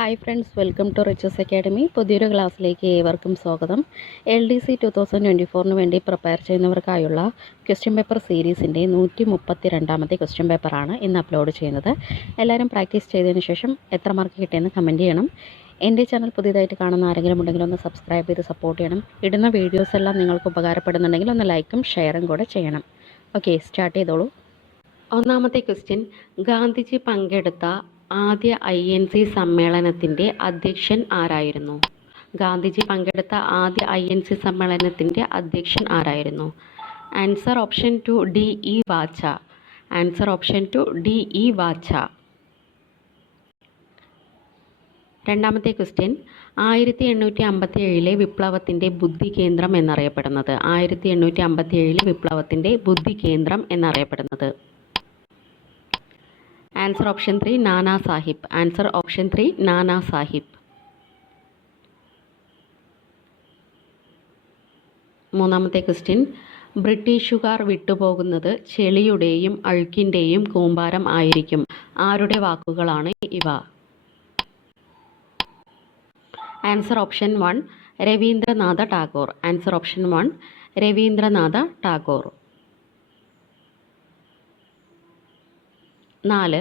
Hi friends, welcome to Riches Academy. പുതിയൊരു ക്ലാസ്സിലേക്ക് ഏവർക്കും സ്വാഗതം. LDC 2024 വേണ്ടി പ്രിപ്പയർ ചെയ്യുന്നവർക്കായുള്ള ക്വസ്റ്റ്യൻ പേപ്പർ സീരീസിൻ്റെ 132ാമത്തെ ക്വസ്റ്റ്യൻ പേപ്പറാണ് ഇന്ന് അപ്ലോഡ് ചെയ്യുന്നത്. എല്ലാവരും പ്രാക്ടീസ് ചെയ്തതിന് ശേഷം എത്ര മാർക്ക് കിട്ടിയെന്ന് കമൻറ്റ് ചെയ്യണം. എൻ്റെ ചാനൽ പുതിയതായിട്ട് കാണുന്ന ആരെങ്കിലും ഉണ്ടെങ്കിൽ ഒന്ന് സബ്സ്ക്രൈബ് ചെയ്ത് സപ്പോർട്ട് ചെയ്യണം. ഇടുന്ന വീഡിയോസ് എല്ലാം നിങ്ങൾക്ക് ഉപകാരപ്പെടുന്നുണ്ടെങ്കിൽ ഒന്ന് ലൈക്കും ഷെയറും കൂടെ ചെയ്യണം. ഓക്കെ, സ്റ്റാർട്ട് ചെയ്തോളൂ. ഒന്നാമത്തെ ക്വസ്റ്റ്യൻ, ഗാന്ധിജി പങ്കെടുത്ത ആദ്യ INC സമ്മേളനത്തിൻ്റെ അധ്യക്ഷൻ ആരായിരുന്നു? ഗാന്ധിജി പങ്കെടുത്ത ആദ്യ INC സമ്മേളനത്തിൻ്റെ അധ്യക്ഷൻ ആരായിരുന്നു? Answer option 2 DE Wacha. Answer option 2 DE Wacha. രണ്ടാമത്തെ ക്വസ്റ്റ്യൻ, 1857 വിപ്ലവത്തിൻ്റെ ബുദ്ധി കേന്ദ്രം എന്നറിയപ്പെടുന്നത്? 1857 വിപ്ലവത്തിൻ്റെ ബുദ്ധി കേന്ദ്രം എന്നറിയപ്പെടുന്നത്? Answer option 3 Nana Sahib. Answer option 3 Nana Sahib. മൂന്നാമത്തെ ക്വസ്റ്റ്യൻ, ബ്രിട്ടീഷുകാർ വിട്ടുപോകുന്നത് ചെളിയുടെയും അഴുക്കിൻ്റെയും കൂമ്പാരം ആയിരിക്കും. ആരുടെ വാക്കുകളാണ് ഇവ? Answer option 1 Rabindranath Tagore. Answer option 1 Rabindranath Tagore. 4.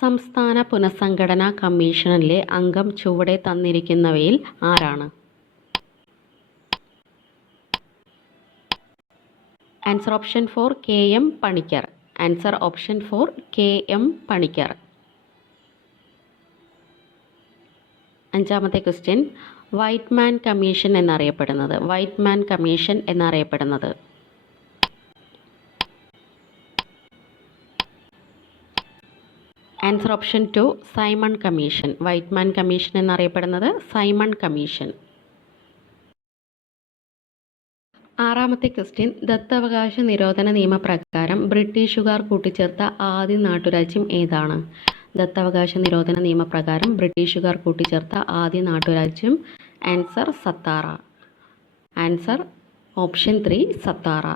സംസ്ഥാന പുനഃസംഘടനാ കമ്മീഷനിലെ അംഗം ചുവടെ തന്നിരിക്കുന്നവയിൽ ആരാണ്? Answer option 4 KM Panicker. Answer option 4 KM Panicker. അഞ്ചാമത്തെ ക്വസ്റ്റ്യൻ, വൈറ്റ് മാൻ കമ്മീഷൻ എന്നറിയപ്പെടുന്നത്? വൈറ്റ് മാൻ കമ്മീഷൻ എന്നറിയപ്പെടുന്നത്? Answer option 2 Simon commission. White മാൻ കമ്മീഷൻ എന്നറിയപ്പെടുന്നത് സൈമൺ കമ്മീഷൻ. ആറാമത്തെ ക്വസ്റ്റ്യൻ, ദത്തവകാശ നിരോധന നിയമപ്രകാരം ബ്രിട്ടീഷുകാർ കൂട്ടിച്ചേർത്ത ആദ്യ നാട്ടുരാജ്യം ഏതാണ്? ദത്തവകാശ നിരോധന നിയമപ്രകാരം ബ്രിട്ടീഷുകാർ കൂട്ടിച്ചേർത്ത ആദ്യ നാട്ടുരാജ്യം? Answer Satara. Answer option 3 Satara.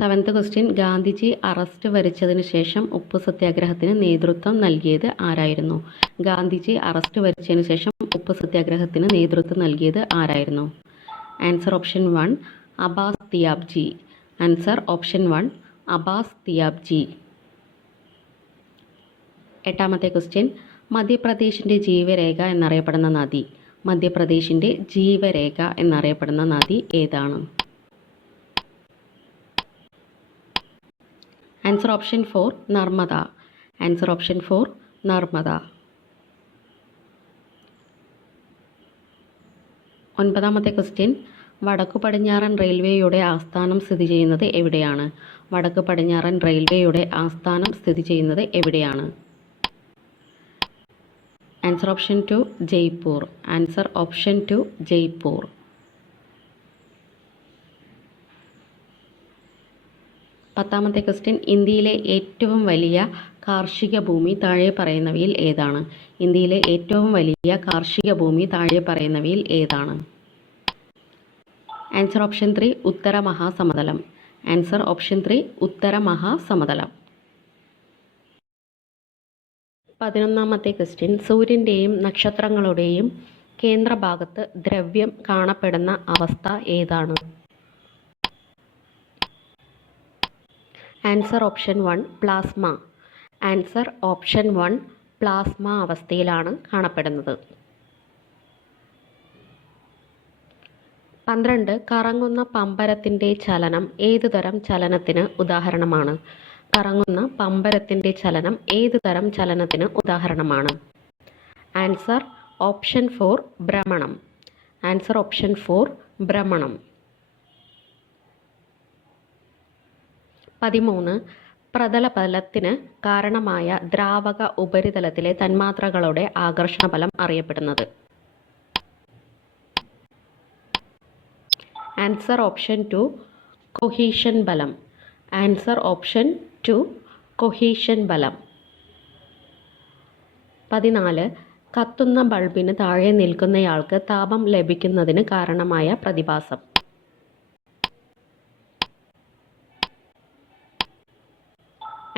7th question, Gandhiji arrest വരിച്ചതിന് ശേഷം ഉപ്പു സത്യാഗ്രഹത്തിന് നേതൃത്വം നൽകിയത് ആരായിരുന്നു? ഗാന്ധിജി അറസ്റ്റ് വരിച്ചതിന് ശേഷം ഉപ്പു സത്യാഗ്രഹത്തിന് നേതൃത്വം നൽകിയത് ആരായിരുന്നു? Answer option 1 Abbas Tyabji. Answer option 1 Abbas Tyabji. 8ാമത്തെ ക്വസ്റ്റ്യൻ, മധ്യപ്രദേശിൻ്റെ ജീവരേഖ എന്നറിയപ്പെടുന്ന നദി? മധ്യപ്രദേശിൻ്റെ ജീവരേഖ എന്നറിയപ്പെടുന്ന നദി ഏതാണ്? Answer option 4 Narmada. Answer option 4 Narmada. 9ാമത്തെ ക്വസ്റ്റ്യൻ, വടക്കു പടിഞ്ഞാറൻ റെയിൽവേയുടെ ആസ്ഥാനം സ്ഥിതി ചെയ്യുന്നത് എവിടെയാണ്? വടക്കു പടിഞ്ഞാറൻ റെയിൽവേയുടെ ആസ്ഥാനം സ്ഥിതി ചെയ്യുന്നത് എവിടെയാണ്? Answer option 2 Jaipur. Answer option 2 Jaipur. 10ാമത്തെ ക്വസ്റ്റ്യൻ, ഇന്ത്യയിലെ ഏറ്റവും വലിയ കാർഷിക ഭൂമി താഴെ പറയുന്നവയിൽ ഏതാണ്? ഇന്ത്യയിലെ ഏറ്റവും വലിയ കാർഷിക ഭൂമി താഴെ പറയുന്നവയിൽ ഏതാണ്? ആൻസർ ഓപ്ഷൻ 3 ഉത്തര മഹാസമതലം. ആൻസർ ഓപ്ഷൻ 3 ഉത്തര മഹാസമതലം. 11ാമത്തെ ക്വസ്റ്റ്യൻ, സൂര്യൻ്റെയും നക്ഷത്രങ്ങളുടെയും കേന്ദ്രഭാഗത്ത് ദ്രവ്യം കാണപ്പെടുന്ന അവസ്ഥ ഏതാണ്? Answer option 1 plasma. Answer option 1 plasma അവസ്ഥയിലാണ് കാണപ്പെടുന്നത്. 12 കറങ്ങുന്ന പമ്പരത്തിൻ്റെ ചലനം ഏതുതരം ചലനത്തിന് ഉദാഹരണമാണ്? കറങ്ങുന്ന പമ്പരത്തിൻ്റെ ചലനം ഏതുതരം ചലനത്തിന് ഉദാഹരണമാണ്? ആൻസർ ഓപ്ഷൻ 4 ഭ്രമണം. ആൻസർ ഓപ്ഷൻ 4 ഭ്രമണം. 13 പ്രതലബലത്തിന് കാരണമായ ദ്രാവക ഉപരിതലത്തിലെ തന്മാത്രകളുടെ ആകർഷണബലം അറിയപ്പെടുന്നത്? ആൻസർ ഓപ്ഷൻ 2 കൊഹീഷൻ ബലം. ആൻസർ ഓപ്ഷൻ 2 കൊഹീഷൻ ബലം. 14 കത്തുന്ന ബൾബിന് താഴെ നിൽക്കുന്നയാൾക്ക് താപം ലഭിക്കുന്നതിന് കാരണമായ പ്രതിഭാസം?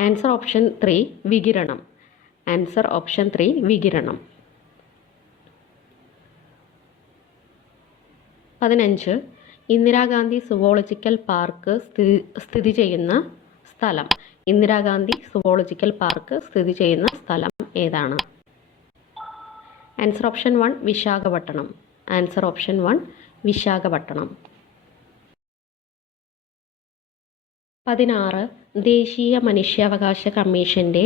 ആൻസർ ഓപ്ഷൻ 3 വികിരണം. ആൻസർ ഓപ്ഷൻ 3 വികിരണം. 15 ഇന്ദിരാഗാന്ധി സുവോളജിക്കൽ പാർക്ക് സ്ഥിതി ചെയ്യുന്ന സ്ഥലം. ഇന്ദിരാഗാന്ധി സുവോളജിക്കൽ പാർക്ക് സ്ഥിതി ചെയ്യുന്ന സ്ഥലം ഏതാണ്? Answer option 1 Visakhapatnam. Answer option 1 Visakhapatnam. 16 ദേശീയ മനുഷ്യാവകാശ കമ്മീഷന്റെ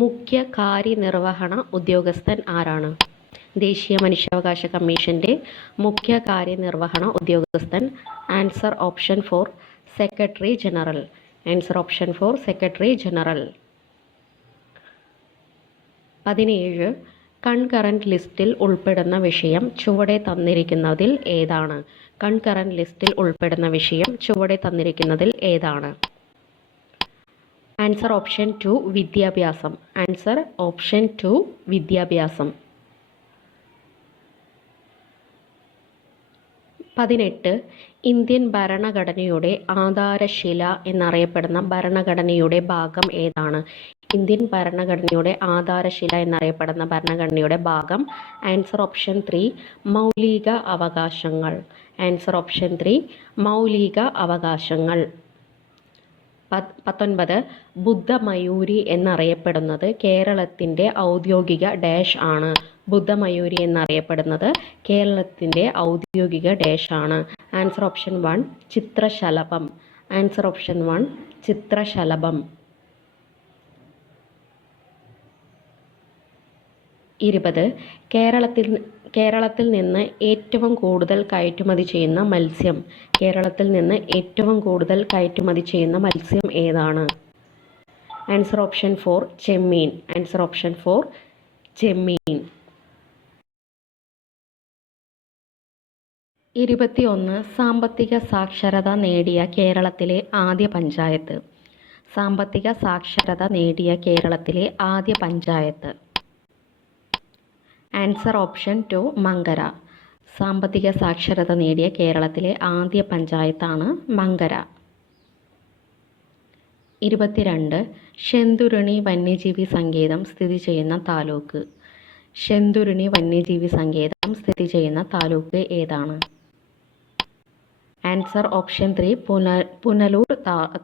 മുഖ്യ കാര്യനിർവഹണ ഉദ്യോഗസ്ഥൻ ആരാണ്? ദേശീയ മനുഷ്യാവകാശ കമ്മീഷന്റെ മുഖ്യ കാര്യനിർവഹണ ഉദ്യോഗസ്ഥൻ. Answer option 4 secretary general. Answer option 4 secretary general. 17 concurrent ലിസ്റ്റിൽ ഉൾപ്പെടുന്ന വിഷയം ചുവടെ തന്നിരിക്കുന്നതിൽ ഏതാണ്? കൺകറന്റ് ലിസ്റ്റിൽ ഉൾപ്പെടുന്ന വിഷയം ചുവടെ തന്നിരിക്കുന്നതിൽ ഏതാണ്? ആൻസർ ഓപ്ഷൻ 2 വിദ്യാഭ്യാസം. ആൻസർ ഓപ്ഷൻ 2 വിദ്യാഭ്യാസം. 18 ഇന്ത്യൻ ഭരണഘടനയുടെ ആധാരശില എന്നറിയപ്പെടുന്ന ഭരണഘടനയുടെ ഭാഗം ഏതാണ്? ഇന്ത്യൻ ഭരണഘടനയുടെ ആധാരശില എന്നറിയപ്പെടുന്ന ഭരണഘടനയുടെ ഭാഗം. ആൻസർ ഓപ്ഷൻ 3 മൗലിക അവകാശങ്ങൾ. ആൻസർ ഓപ്ഷൻ 3 മൗലിക അവകാശങ്ങൾ. 19 ബുദ്ധമയൂരി എന്നറിയപ്പെടുന്നത് കേരളത്തിൻ്റെ ഔദ്യോഗിക ഡാഷ് ആണ്. ബുദ്ധമയൂരി എന്നറിയപ്പെടുന്നത് കേരളത്തിൻ്റെ ഔദ്യോഗിക ഡാഷ് ആണ്. ആൻസർ ഓപ്ഷൻ 1 ചിത്രശലഭം. ആൻസർ ഓപ്ഷൻ 1 ചിത്രശലഭം. 20 കേരളത്തിൽ നിന്ന് ഏറ്റവും കൂടുതൽ കയറ്റുമതി ചെയ്യുന്ന മത്സ്യം. കേരളത്തിൽ നിന്ന് ഏറ്റവും കൂടുതൽ കയറ്റുമതി ചെയ്യുന്ന മത്സ്യം ഏതാണ്? ആൻസർ ഓപ്ഷൻ 4 ചെമ്മീൻ. ആൻസർ ഓപ്ഷൻ 4 ചെമ്മീൻ. 21 സാമ്പത്തിക സാക്ഷരത നേടിയ കേരളത്തിലെ ആദ്യ പഞ്ചായത്ത്. സാമ്പത്തിക സാക്ഷരത നേടിയ കേരളത്തിലെ ആദ്യ പഞ്ചായത്ത്. Answer option 2 Mankara. സാമ്പത്തിക സാക്ഷരത നേടിയ കേരളത്തിലെ ആദ്യ പഞ്ചായത്താണ് മങ്കര. 22 ശെന്തുരുണി വന്യജീവി സങ്കേതം സ്ഥിതി ചെയ്യുന്ന താലൂക്ക്. ശെന്തുരുണി വന്യജീവി സങ്കേതം സ്ഥിതി ചെയ്യുന്ന താലൂക്ക് ഏതാണ്? Answer option 3 Punalur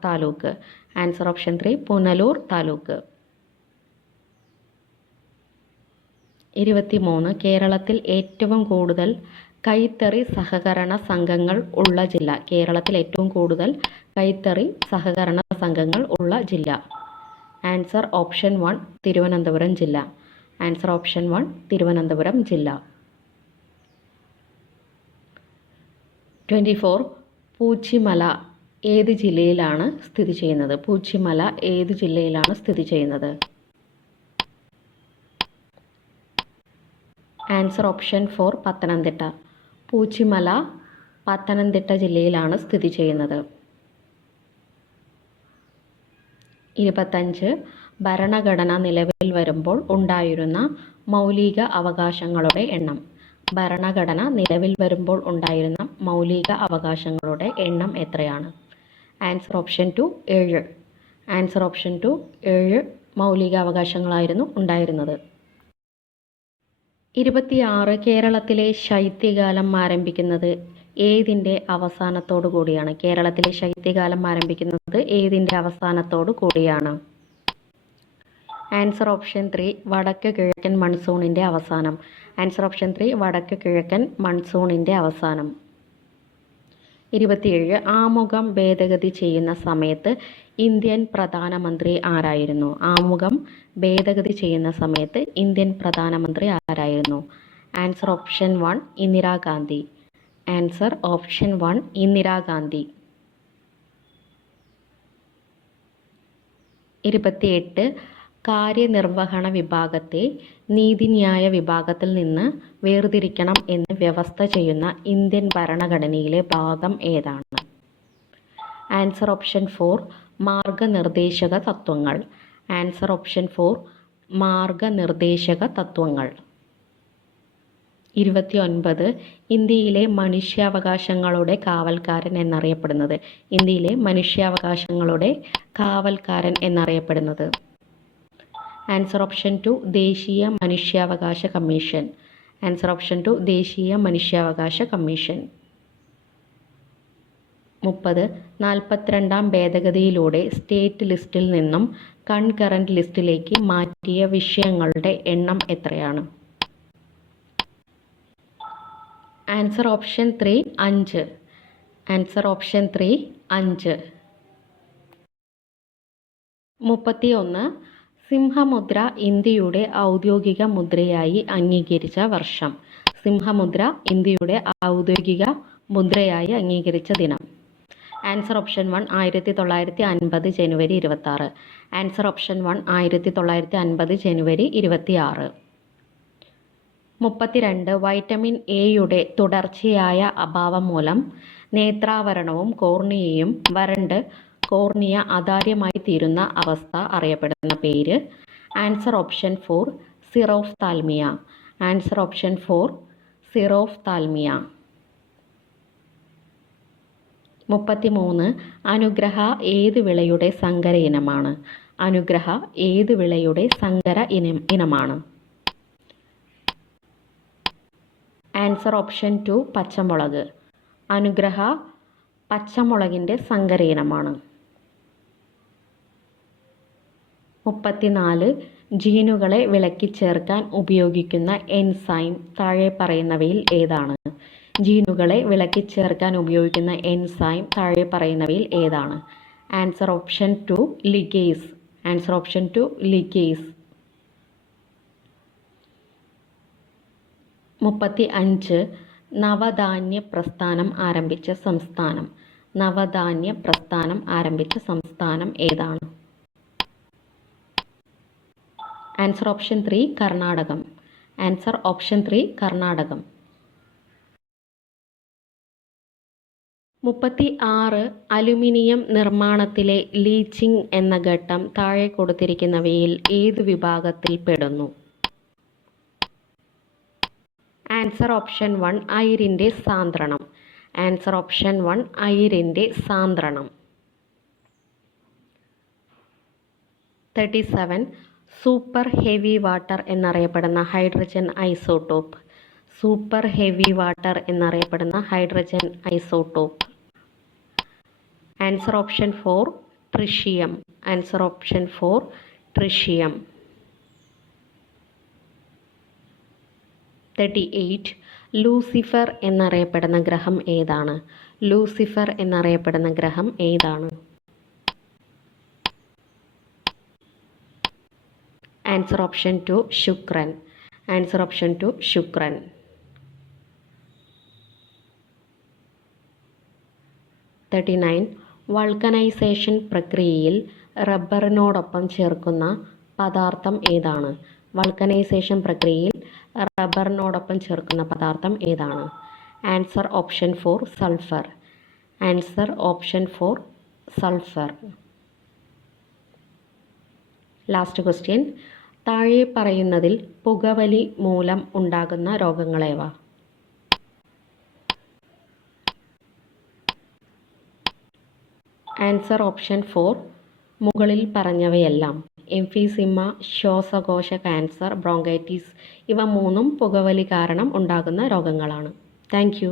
taluk. Answer option 3 Punalur taluk. 23 കേരളത്തിൽ ഏറ്റവും കൂടുതൽ കൈത്തറി സഹകരണ സംഘങ്ങൾ ഉള്ള ജില്ല. കേരളത്തിൽ ഏറ്റവും കൂടുതൽ കൈത്തറി സഹകരണ സംഘങ്ങൾ ഉള്ള ജില്ല. ആൻസർ ഓപ്ഷൻ 1 തിരുവനന്തപുരം ജില്ല. ആൻസർ ഓപ്ഷൻ 1 തിരുവനന്തപുരം ജില്ല. 24 പൂച്ചിമല ഏത് ജില്ലയിലാണ് സ്ഥിതി ചെയ്യുന്നത്? പൂച്ചിമല ഏത് ജില്ലയിലാണ് സ്ഥിതി ചെയ്യുന്നത്? Answer option 4 Pathanamthitta. പൂച്ചിമല പത്തനംതിട്ട ജില്ലയിലാണ് സ്ഥിതി ചെയ്യുന്നത്. 25 ഭരണഘടന നിലവിൽ വരുമ്പോൾ ഉണ്ടായിരുന്ന മൗലിക അവകാശങ്ങളുടെ എണ്ണം. ഭരണഘടന നിലവിൽ വരുമ്പോൾ ഉണ്ടായിരുന്ന മൗലിക അവകാശങ്ങളുടെ എണ്ണം എത്രയാണ്? Answer option 2 7. ആൻസർ ഓപ്ഷൻ 2 7 മൗലിക അവകാശങ്ങളായിരുന്നു ഉണ്ടായിരുന്നത്. 26 കേരളത്തിലെ ശൈത്യകാലം ആരംഭിക്കുന്നത് ഏതിൻ്റെ അവസാനത്തോടു കൂടിയാണ്? കേരളത്തിലെ ശൈത്യകാലം ആരംഭിക്കുന്നത് ഏതിൻ്റെ അവസാനത്തോടു കൂടിയാണ്? ആൻസർ ഓപ്ഷൻ 3 വടക്ക് കിഴക്കൻ മൺസൂണിൻ്റെ അവസാനം. ആൻസർ ഓപ്ഷൻ 3 വടക്ക് കിഴക്കൻ മൺസൂണിൻ്റെ അവസാനം. 27 ആമുഖം ഭേദഗതി ചെയ്യുന്ന സമയത്ത് ഇന്ത്യൻ പ്രധാനമന്ത്രി ആരായിരുന്നു? ആമുഖം ഭേദഗതി ചെയ്യുന്ന സമയത്ത് ഇന്ത്യൻ പ്രധാനമന്ത്രി ആരായിരുന്നു? Answer option 1 Indira Gandhi. Answer option 1 Indira Gandhi. 28 കാര്യനിർവഹണ വിഭാഗത്തെ നീതിന്യായ വിഭാഗത്തിൽ നിന്ന് വേർതിരിക്കണം എന്ന് വ്യവസ്ഥ ചെയ്യുന്ന ഇന്ത്യൻ ഭരണഘടനയിലെ ഭാഗം ഏതാണ്? ആൻസർ ഓപ്ഷൻ 4 മാർഗനിർദ്ദേശക തത്വങ്ങൾ. ആൻസർ ഓപ്ഷൻ 4 മാർഗനിർദ്ദേശക തത്വങ്ങൾ. 29 ഇന്ത്യയിലെ മനുഷ്യാവകാശങ്ങളുടെ കാവൽക്കാരൻ എന്നറിയപ്പെടുന്നത്. ഇന്ത്യയിലെ മനുഷ്യാവകാശങ്ങളുടെ കാവൽക്കാരൻ എന്നറിയപ്പെടുന്നത്. ആൻസർ ഓപ്ഷൻ 2 ദേശീയ മനുഷ്യാവകാശ കമ്മീഷൻ. ആൻസർ ഓപ്ഷൻ 2 ദേശീയ മനുഷ്യാവകാശ കമ്മീഷൻ. 30 42ാം ഭേദഗതിയിലൂടെ സ്റ്റേറ്റ് ലിസ്റ്റിൽ നിന്നും കൺകറന്റ് ലിസ്റ്റിലേക്ക് മാറ്റിയ വിഷയങ്ങളുടെ എണ്ണം എത്രയാണ്? Answer option 3 5. Answer option 3 5. 31 സിംഹമുദ്ര ഇന്ത്യയുടെ ഔദ്യോഗിക മുദ്രയായി അംഗീകരിച്ച വർഷം. സിംഹമുദ്ര ഇന്ത്യയുടെ ഔദ്യോഗിക മുദ്രയായി അംഗീകരിച്ച ദിനം. ആൻസർ ഓപ്ഷൻ 1 1950 ജനുവരി 26. ആൻസർ ഓപ്ഷൻ 1 1950 ജനുവരി 26. 32 വൈറ്റമിൻ എയുടെ തുടർച്ചയായ അഭാവം മൂലം നേത്രാവരണവും കോർണിയയും വരണ്ട് കോർണിയ അതാര്യമായി തീരുന്ന അവസ്ഥ അറിയപ്പെടുന്ന പേര്. Answer option 4 xerophthalmia. Answer option 4 xerophthalmia. 33 അനുഗ്രഹ ഏത് വിളയുടെ സങ്കര ഇനമാണ്? അനുഗ്രഹ ഏത് വിളയുടെ സങ്കര ഇനമാണ്? ആൻസർ ഓപ്ഷൻ 2 പച്ചമുളക്. അനുഗ്രഹ പച്ചമുളകിൻ്റെ സങ്കര ഇനമാണ്. 34 ജീനുകളെ വിളക്കിച്ചേർക്കാൻ ഉപയോഗിക്കുന്ന എൻസൈം താഴെ പറയുന്നവയിൽ ഏതാണ്? ജീനുകളെ വിളക്കിച്ചേർക്കാൻ ഉപയോഗിക്കുന്ന എൻസൈം താഴെ പറയുന്നവയിൽ ഏതാണ്? Answer option 2 ligase. Answer option 2 ligase. 35 Navdanya പ്രസ്ഥാനം ആരംഭിച്ച സംസ്ഥാനം. നവധാന്യ പ്രസ്ഥാനം ആരംഭിച്ച സംസ്ഥാനം ഏതാണ്? ആൻസർ ഓപ്ഷൻ 3 കർണാടകം. ആൻസർ ഓപ്ഷൻ 3 കർണാടകം. 36 അലുമിനിയം നിർമ്മാണത്തിലെ ലീച്ചിങ് എന്ന ഘട്ടം താഴെ കൊടുത്തിരിക്കുന്നവയിൽ ഏത് വിഭാഗത്തിൽ പെടുന്നു? ആൻസർ ഓപ്ഷൻ 1 അയിരിൻ്റെ സാന്ദ്രണം. ആൻസർ ഓപ്ഷൻ 1 അയിരിൻ്റെ സാന്ദ്രണം. 37 സൂപ്പർ ഹെവി വാട്ടർ എന്നറിയപ്പെടുന്ന hydrogen isotope. Super heavy water എന്നറിയപ്പെടുന്ന hydrogen isotope. Answer option 4 tritium. Answer option 4 tritium. 38 Lucifer എന്നറിയപ്പെടുന്ന ഗ്രഹം ഏതാണ്? ലൂസിഫർ എന്നറിയപ്പെടുന്ന ഗ്രഹം ഏതാണ്? ആൻസർ ഓപ്ഷൻ 2 ശുക്രൻ. ആൻസർ ഓപ്ഷൻ 2 ശുക്രൻ. 39 വൾക്കനൈസേഷൻ പ്രക്രിയയിൽ റബ്ബറിനോടൊപ്പം ചേർക്കുന്ന പദാർത്ഥം ഏതാണ്? വൾക്കനൈസേഷൻ പ്രക്രിയയിൽ റബ്ബറിനോടൊപ്പം ചേർക്കുന്ന പദാർത്ഥം ഏതാണ്? Answer option 4 sulphur. Answer option 4 sulphur. Last question. താഴെ പറയുന്നതിൽ പുകവലി മൂലം ഉണ്ടാകുന്ന രോഗങ്ങളേവ? ആൻസർ ഓപ്ഷൻ 4 മുകളിൽ പറഞ്ഞവയെല്ലാം. എംഫീസിമ, ശ്വാസകോശ ക്യാൻസർ, ബ്രോങ്കൈറ്റിസ് ഇവ മൂന്നും പുകവലി കാരണം ഉണ്ടാകുന്ന രോഗങ്ങളാണ്. Thank you.